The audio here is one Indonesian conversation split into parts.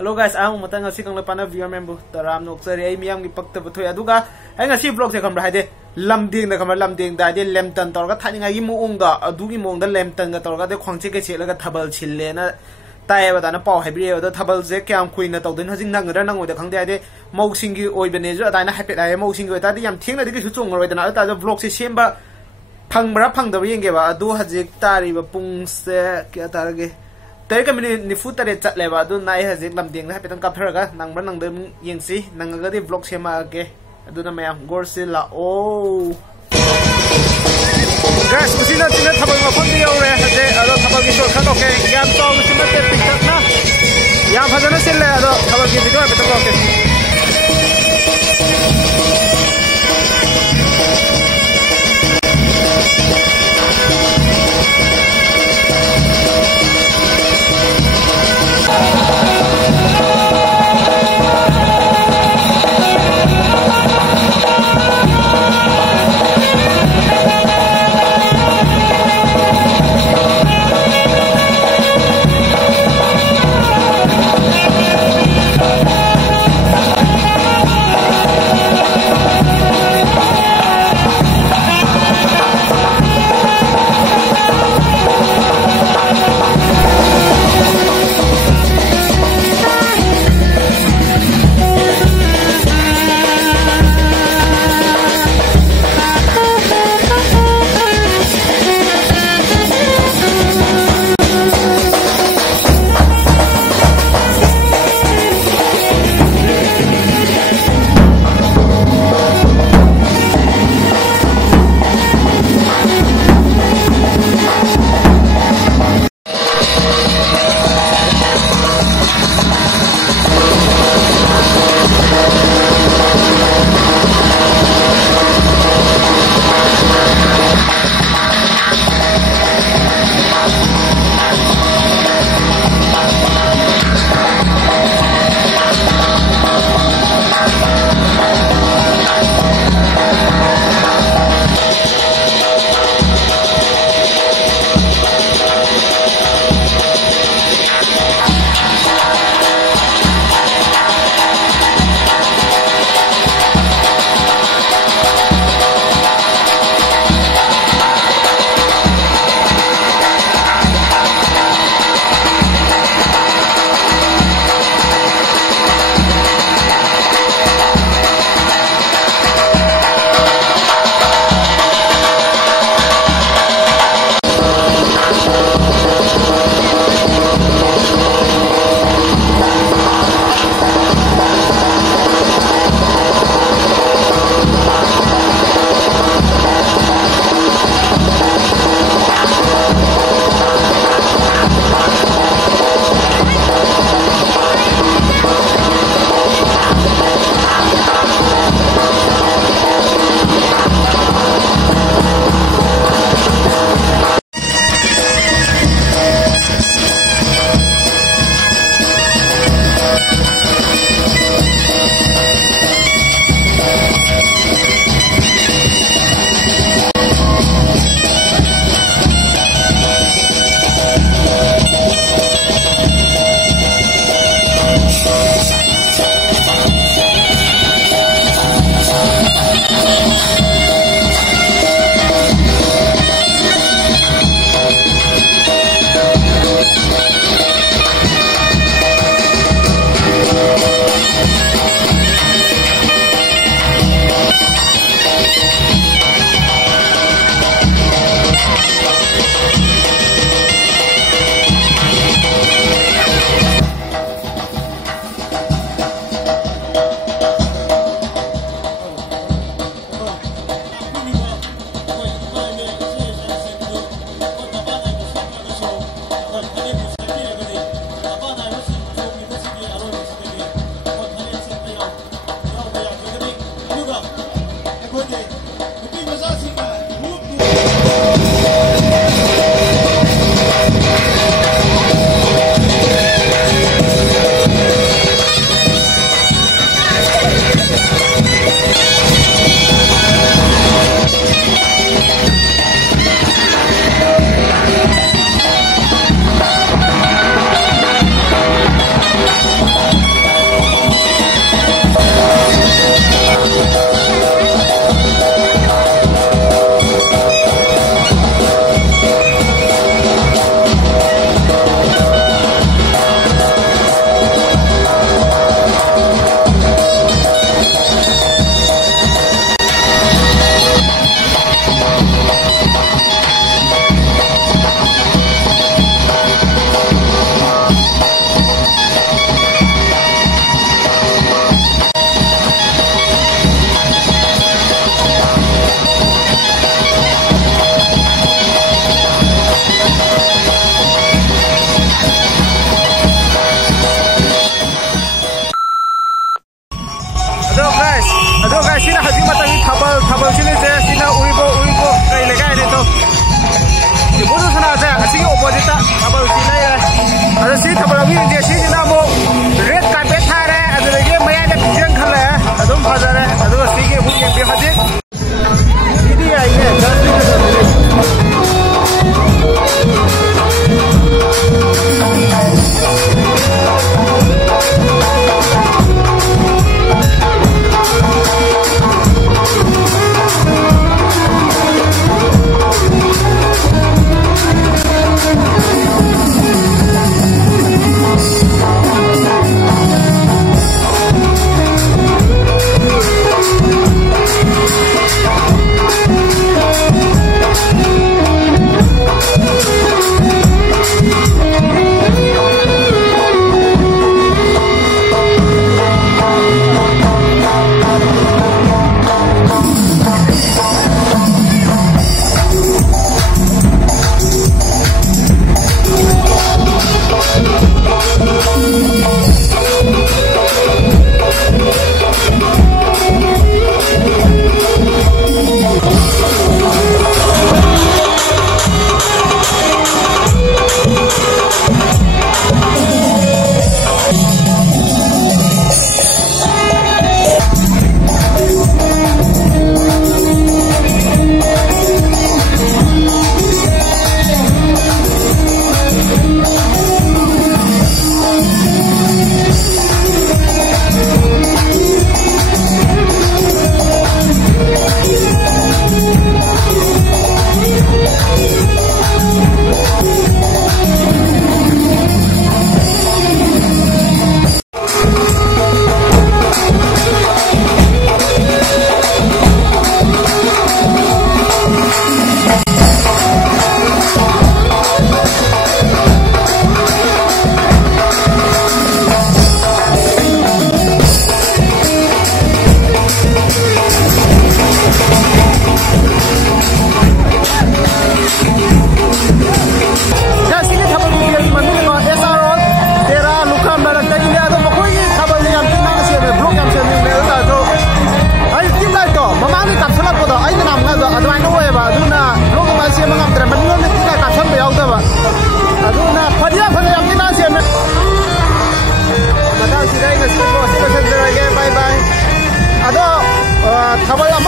Hello guys, I'm matang ngasi kang lapana viewer member taram noksari ay miyam gi pakta buthoy aduga ay ngasi vlog se kamra haide lamding da kamra lamding da de lemtan torga thani ngai muung da adugi muung da lemtan ga torga de khwangche ke chela ga thabal chille na tae ba da na paw haibri da thabal je kyam khuina tawdin hajing nang ra nang oida khangde ade mousing gi oibane jo da na happy ai mousing gi ta de yam thingna de ki chu ngoroi da na ta vlog se semba phangmra phangda yenge ba adu hajik tari ba pung se kya tarage Tari kami ni food tari chat lewa adu nai hajik lamding na hapitan kapher ka nang ba nang dem yengsi nang agadi vlog sema ke adu na mayam gorsila oh guys kusina tina thabal ma phang di aure haje ado thabal ki short khan okay yam tong sima te picture na yam phajana sille ado thabal ki video hapitan okay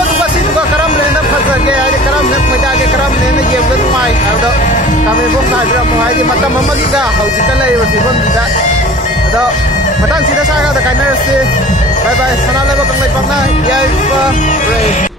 दुगा करम लेना फसगे है करम ने मजा के करम ने ये गन माई अदो कमे बोक सा बिरा मोहाई दि मतम ममगी गा हौजिकल ले फिबम दिदा अदो मतन सिदा सागा द काइनर से बाय बाय सना लेबा कंगले पंगा याई रे